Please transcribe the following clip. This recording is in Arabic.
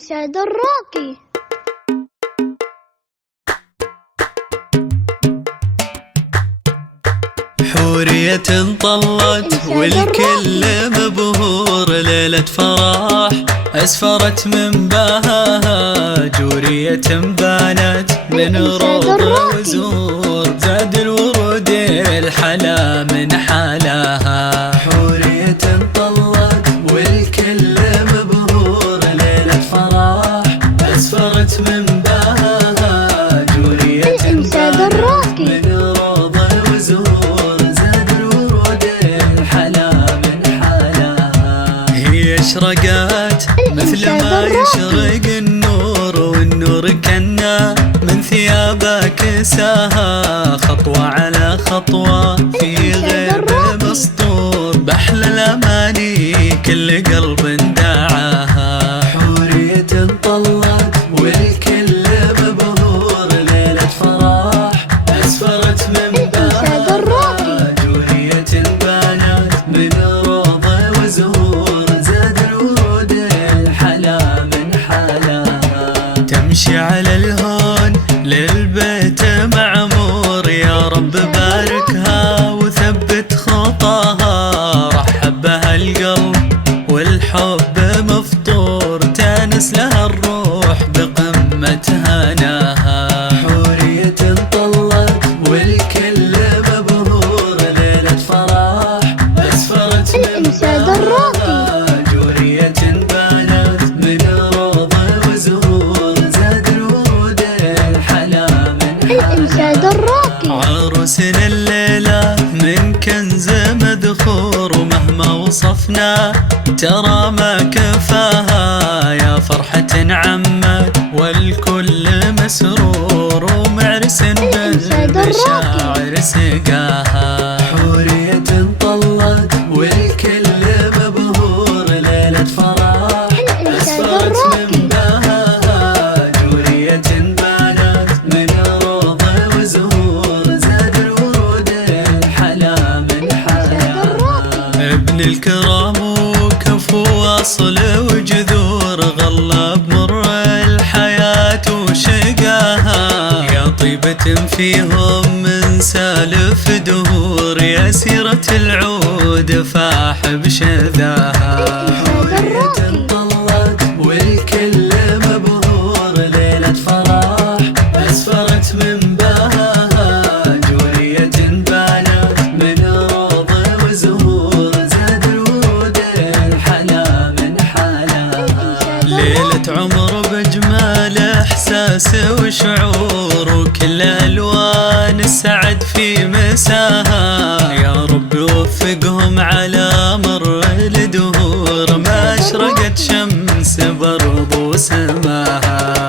الإنشاد الراقي. حورية انطلت والكل مبهور، ليلة فرح أسفرت من بهاها، جورية بانت من روض وزور، زاد الورود الحلا من حلاها. حورية انطلت والكل مبهور، ليلة فرح أسفرت من بهاها، جورية بانت من روض وزور، اشرقت مثل ما يشرق النور، والنور كنا من ثيابه كساها، خطوة على خطوة في غيب مسطور، بأحلى الأماني كل قلب دعاها. حورية انطلت والكل مبهور، ليلة فرح أسفرت من بهاها، جورية بانت من روض وزهور، تمشي على الهون للبيت معمور، يا رب باركها وثبت خطاها، رحب بها القلب والحب مفطور، تانس لها الروح بقمة هناها. حورية انطلت والكل مبهور، ليلة فرح أسفرت من بهاها، جورية بانت من روض وزهور، زاد الورود الحلا من حلاها. عروسنا الليلة من كنز مذخور، ومهما وصفنا ترى ما كفاها، يا فرحة عمت والكل مسرور، ومعرس بالمشاعر سقاها. حورية انطلت والكل مبهور، ليلة فرح أسفرت من بهاها، جورية بانت من روض وزهور، زاد الورود الحلا من حلاها. ابن الكرام وكفو أصل وجذور، غلب مر الحياة وشقاها، يا طيبة فيهم من سالف دهور، يا سيرة العود فاح بشذاها. حورية انطلت والكل مبهور، ليلة فرح أسفرت من بهاها، جورية بانت من روض وزهور، زاد الورود الحلا من حلاها. ليلة عمر بجمال إحساس وشعور، وكل ألوان السعد في مساها، يا رب وفقهم على مر الدهور، ما أشرقت شمس برضو سماها.